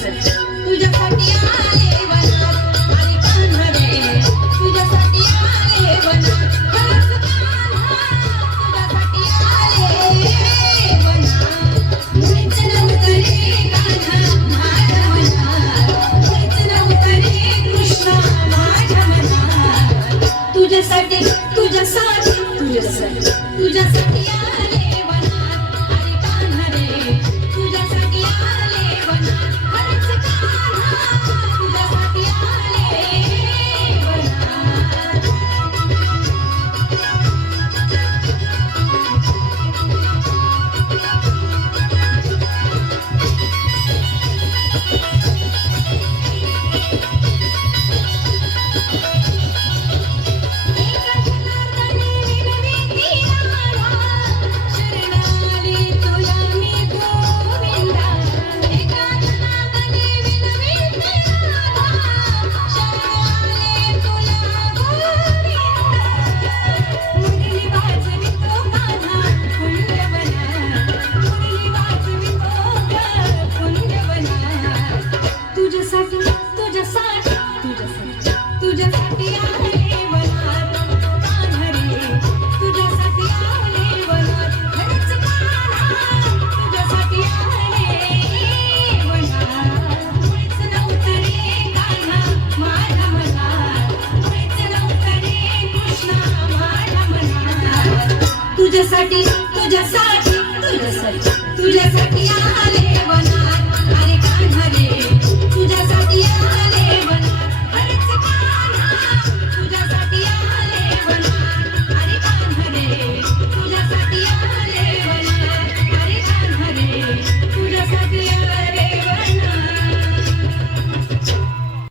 Thank you. Thank you.